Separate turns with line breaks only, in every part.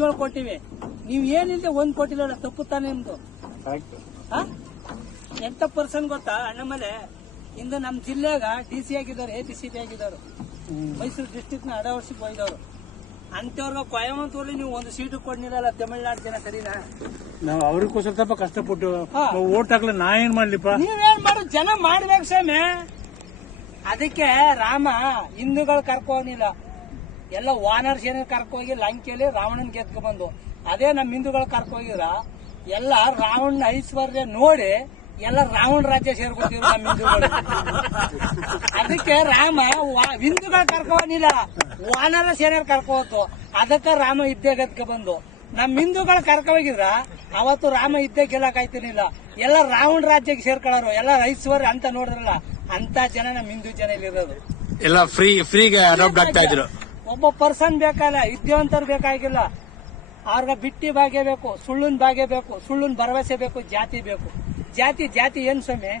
ಜೋಳ ಕೊಟ್ಟಿವಿ ನೀವ್ ಏನಿದೆ ಒಂದ್ ಕೊಟ್ಟಿಲ್ಲ ತಪ್ಪು ತಾನೆ ನಿಮ್ದು? ಎಂತ ಪರ್ಸೆಂಟ್ ಗೊತ್ತಾ? ಅಣ್ಣಮಲೆ ಇಂದು ನಮ್ ಜಿಲ್ಲೆಗ ಡಿ ಸಿ ಆಗಿದ್ದಾರೆ ಎ ಪಿ ಸಿ ಪಿ ಆಗಿದ್ದಾರೆ. ಮೈಸೂರು ಡಿಸ್ಟಿಕ್ನ ಅಡವರ್ಸಿಗೆ ಹೋಗಿದವರು ಅಂತವ್ರಿಗೆ ಕೊಯಮತ್ತೂರಲ್ಲಿ ನೀವು ಒಂದು ಸೀಟು ಕೊಡ್ನಿರಲ್ಲ ತಮಿಳ್ನಾಡು ಜನ ಸರಿನಾ?
ನಾವು ಅವ್ರಿಗೋಸ್ಕರ ಸ್ವಲ್ಪ ಕಷ್ಟಪಟ್ಟು. ಓಟ್ ಹಾಕ್ಲ ನಾ ಏನ್ ಮಾಡ್ಲಿಪ್ಪ?
ನೀವೇನ್ ಮಾಡು ಜನ ಮಾಡ್ಬೇಕು ಸ್ವಾಮಿ. ಅದಕ್ಕೆ ರಾಮ ಹಿಂದೂಗಳು ಕರ್ಕೋನಿಲ್ಲ ಎಲ್ಲ ವಾನರ್ ಸೇನೆ ಕರ್ಕೋಗಿ ಲಂಕೆಯಲ್ಲಿ ರಾವಣನ್ ಗೆದ್ಕ ಬಂದು ಅದೇ ನಮ್ಮ ಹಿಂದೂಗಳು ಕರ್ಕೋಗಿದ್ರ ಎಲ್ಲ ರಾವಣನ ಐಶ್ವರ್ಯ ನೋಡಿ ಎಲ್ಲ ರಾವಣ ರಾಜ್ಯ ಸೇರ್ಕೊತಿದ್ರು ನಮ್ಮ ಹಿಂದೂಗಳು. ಅದಕ್ಕೆ ರಾಮ ಹಿಂದೂಗಳು ಕರ್ಕೋನಿಲ್ಲ ವಾನರ ಸೇನೆ ಕರ್ಕೋತು ಅದಕ್ಕೆ ರಾಮ ಇದ್ದೇ ಗದ್ಕ ಬಂದು ನಮ್ಮ ಹಿಂದೂಗಳು ಕರ್ಕೋಗಿದ್ರ ಅವತ್ತು ರಾಮ ಇದ್ದೇ ಗೆಲ್ಲಕಾಯ್ತಿರ್ಲಿಲ್ಲ. ಎಲ್ಲ ರಾವಣ ರಾಜ್ಯಕ್ಕೆ ಸೇರ್ಕೊಳ್ಳೋರು ಎಲ್ಲ ಐಶ್ವರ್ಯ ಅಂತ ನೋಡಿದ್ರಲ್ಲ ಅಂತ ಜನ ನಮ್ಮ ಹಿಂದೂ ಜನ ಇಲ್ಲಿರೋದು
ಎಲ್ಲ ಫ್ರೀ ಫ್ರೀಗೆ ಅಡಾಪ್ಟ್ ಆಗ್ತಾ ಇದ್ರು.
ಒಬ್ಬ ಪರ್ಸನ್ ಬೇಕಲ್ಲ ವಿದ್ಯಾವಂತರು ಬೇಕಾಗಿಲ್ಲ. ಅವ್ರಿಗೆ ಬಿಟ್ಟಿ ಭಾಗ್ಯ ಬೇಕು ಸುಳ್ಳಿನ ಭಾಗ್ಯ ಬೇಕು ಸುಳ್ಳಿನ ಭರವಸೆ ಬೇಕು ಜಾತಿ ಬೇಕು. ಜಾತಿ ಜಾತಿ ಏನ್ ಸ್ವಾಮಿ?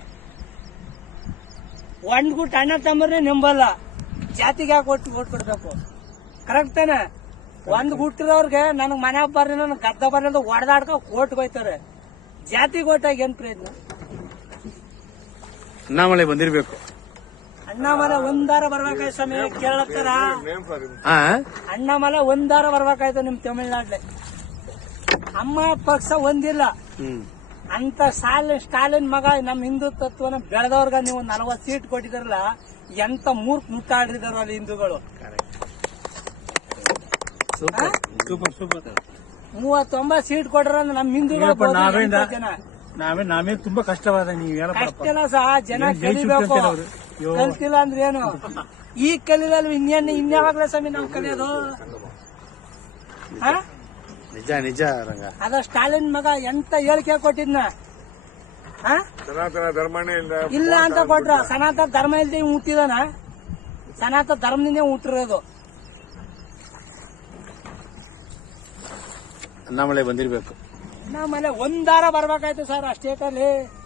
ಒಂದ್ ಗುಟ್ ಅಣ್ಣ ತಮ್ಮರೇ ನಂಬಲ್ಲ. ಜಾತಿಗೆ ಯಾಕೆ ಓಟ್ ಓಟ್ ಕೊಡ್ಬೇಕು? ಕರೆಕ್ಟ್ ತಾನೆ? ಒಂದ್ ಗುಟ್ಟಿರೋರ್ಗೆ ನನಗ್ ಮನೆ ಬರ್ರಿ ನನಗೆ ಗದ್ದ ಅಂತ ಹೊಡೆದಾಡ್ಕ ಓಟ್ ಬೈತಾರೆ. ಜಾತಿಗೆ ಓಟಾಗಿ ಏನ್ ಪ್ರಯತ್ನ?
ನಾವಳೆ ಬಂದಿರ್ಬೇಕು.
ಅಣ್ಣಾಮಲೆ ಒಂದಾರ ಬರ್ಬೇಕಾಯ್ತು ಸ್ವಾಮಿ ಕೇಳತ್ತರ
ಅಣ್ಣಾಮಲ
ಅಣ್ಣಾಮಲೆ ಒಂದಾರ ಬರ್ಬೇಕಾಯ್ತು ನಿಮ್ ತಮಿಳ್ನಾಡ್ಲೆ. ಅಮ್ಮ ಪಕ್ಷ ಒಂದಿಲ್ಲ. ಅಂತ ಸ್ಟಾಲಿನ್ ಸ್ಟಾಲಿನ್ ಮಗ ನಮ್ ಹಿಂದೂ ತತ್ವನ ಬೆಳೆದವ್ರಗ ನೀವು ನಲವತ್ ಸೀಟ್ ಕೊಟ್ಟಿದ್ರಲ್ಲ ಎಂತ ಮೂರ್ ಮುಟ್ಟಾಡಿದಾರೋ ಅಲ್ಲಿ ಹಿಂದೂಗಳು.
ಸೂಪರ್ ಸೂಪರ್ ಸೂಪರ್
ಮೂವತ್ತೊಂಬತ್ ಸೀಟ್ ಕೊಟ್ರ ನಮ್ ಹಿಂದೂಗಳು
ನಾವೇ
ಜನ.
ನಾವೇ ನಾವೇ ತುಂಬಾ ಕಷ್ಟವಾದ ನೀವು
ಕಷ್ಟ ಜನ
ಏನ್
ಕಲ್ತಿಲ್ಲ ಅಂದ್ರೆ ಏನು? ಈಗ ಕಲಿಲ್ಲ ಇನ್ನೇನು ಇನ್ಯಾವಾಗ್ಲೇ ಸ್ವಾಮಿ ನಾವು ಕಲಿಯೋದು? ಹಾ?
ನಿಜ ನಿಜ ರಂಗ.
ಅದ ಸ್ಟಾಲಿನ್ ಮಗ ಎಂತ ಹೇಳಿಕೆ ಕೊಟ್ಟಿದ್ನ? ಹಾ?
ಸನಾತನ ಧರ್ಮ ಇಲ್ಲ.
ಇಲ್ಲ ಅಂತ ಕೊಟ್ರ. ಸನಾತನ ಧರ್ಮ ಇಲ್ದೆ ಹುಟ್ಟಿದಾನ? ಸನಾತನ ಧರ್ಮದಿಂದ ಹುಟ್ಟಿರೋದು.
ಅಣ್ಣಾಮಲೈ ಬಂದಿರ್ಬೇಕು.
ನಮ್ಮನೆ ಒಂದಾರ ಬರ್ಬೇಕಾಯ್ತು ಸರ್ ಆ ಸ್ಟೇಟಲ್ಲಿ